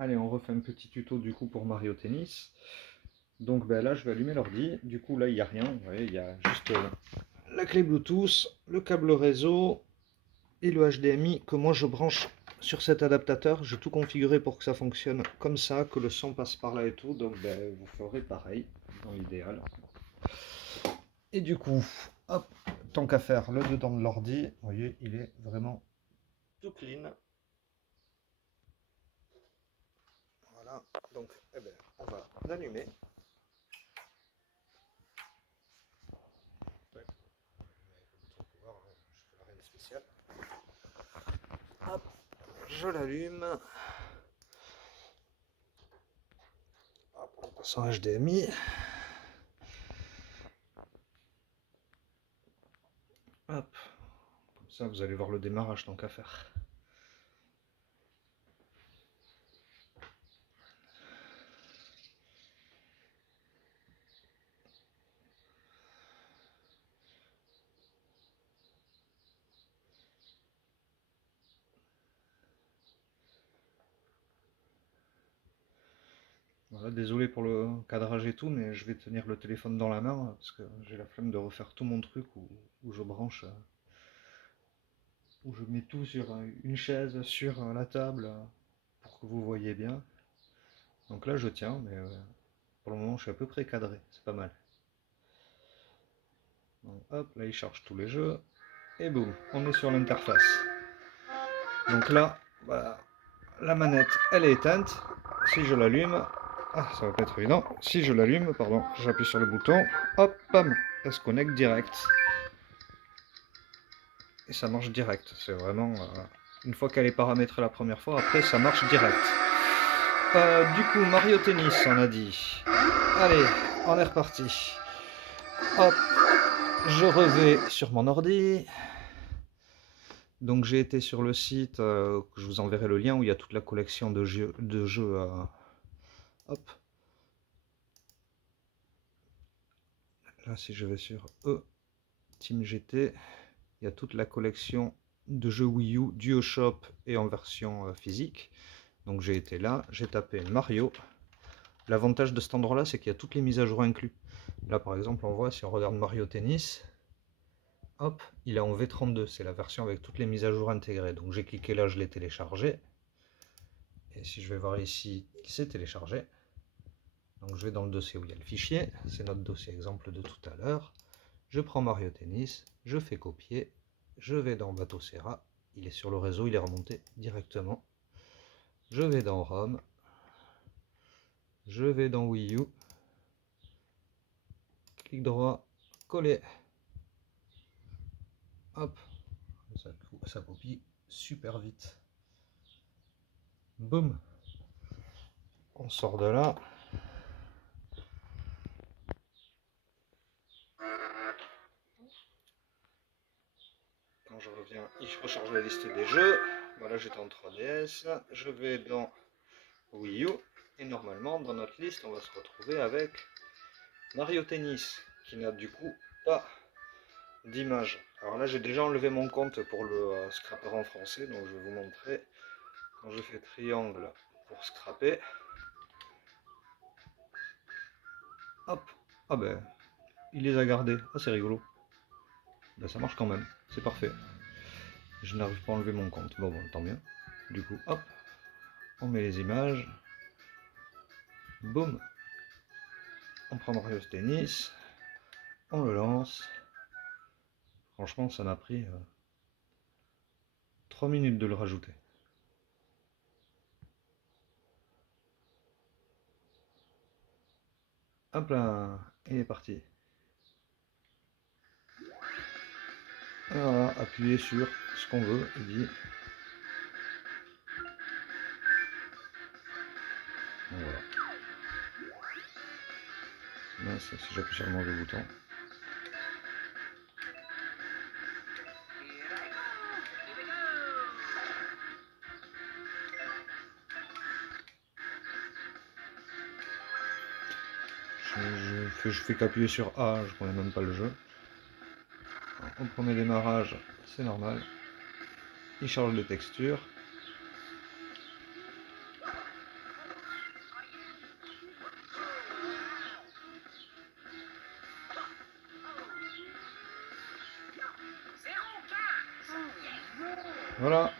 Allez, on refait un petit tuto du coup pour Mario Tennis. Donc ben, là, je vais allumer l'ordi. Du coup, là, il n'y a rien. Vous voyez, il y a juste la clé Bluetooth, le câble réseau et le HDMI que moi je branche sur cet adaptateur. J'ai tout configuré pour que ça fonctionne comme ça, que le son passe par là et tout. Donc ben, vous ferez pareil dans l'idéal. Et du coup, hop, tant qu'à faire, le dedans de l'ordi, vous voyez, il est vraiment tout clean. Voilà, donc eh ben, on va l'allumer. Ouais. Je fais rien de spécial. Hop, je l'allume. Hop, on passe en HDMI. Hop, comme ça vous allez voir le démarrage tant qu'à faire. Voilà, désolé pour le cadrage et tout, mais je vais tenir le téléphone dans la main parce que j'ai la flemme de refaire tout mon truc où je branche, où je mets tout sur une chaise, sur la table, pour que vous voyez bien. Donc là je tiens, mais pour le moment je suis à peu près cadré, c'est pas mal. Donc, hop, là il charge tous les jeux, et boum, on est sur l'interface. Donc là, voilà, la manette elle est éteinte. Si je l'allume, ah ça va pas être évident, si je l'allume, pardon, j'appuie sur le bouton, hop, bam, elle se connecte direct. Et ça marche direct, c'est vraiment, une fois qu'elle est paramétrée la première fois, après ça marche direct. Du coup, Mario Tennis, on a dit. Allez, on est reparti. Hop, je revais sur mon ordi. Donc j'ai été sur le site, que je vous enverrai le lien, où il y a toute la collection de jeux. Hop. Là, si je vais sur Team GT, il y a toute la collection de jeux Wii U, DuoShop et en version physique. Donc j'ai été là, j'ai tapé Mario. L'avantage de cet endroit-là, c'est qu'il y a toutes les mises à jour inclus. Là, par exemple, on voit, si on regarde Mario Tennis, hop, il est en V32, c'est la version avec toutes les mises à jour intégrées. Donc j'ai cliqué là, je l'ai téléchargé. Et si je vais voir ici, c'est téléchargé. Donc je vais dans le dossier où il y a le fichier, c'est notre dossier exemple de tout à l'heure. Je prends Mario Tennis, je fais copier, je vais dans Bateau Serra, il est sur le réseau, il est remonté directement. Je vais dans ROM, je vais dans Wii U, clic droit, coller. Hop, ça copie super vite. Boum, on sort de là. Quand je reviens, il recharge la liste des jeux. Voilà, j'étais en 3DS. Je vais dans Wii U. Et normalement, dans notre liste, on va se retrouver avec Mario Tennis, qui n'a du coup pas d'image. Alors là, j'ai déjà enlevé mon compte pour le scrapper en français, donc je vais vous montrer. Quand je fais triangle pour scraper, hop, ah ben, il les a gardés. Ah, c'est rigolo. Ben, ça marche quand même, c'est parfait. Je n'arrive pas à enlever mon compte. Bon, tant mieux. Du coup, hop, on met les images. Boum. On prend Mario Tennis. On le lance. Franchement, ça m'a pris 3 minutes de le rajouter. Hop là, il est parti. Alors, appuyer sur ce qu'on veut, il dit. Voilà. Mince, si j'appuie sur le mauvais bouton. Je fais qu'appuyer sur A, je connais même pas le jeu. Au premier démarrage, c'est normal. Il charge les textures. Voilà.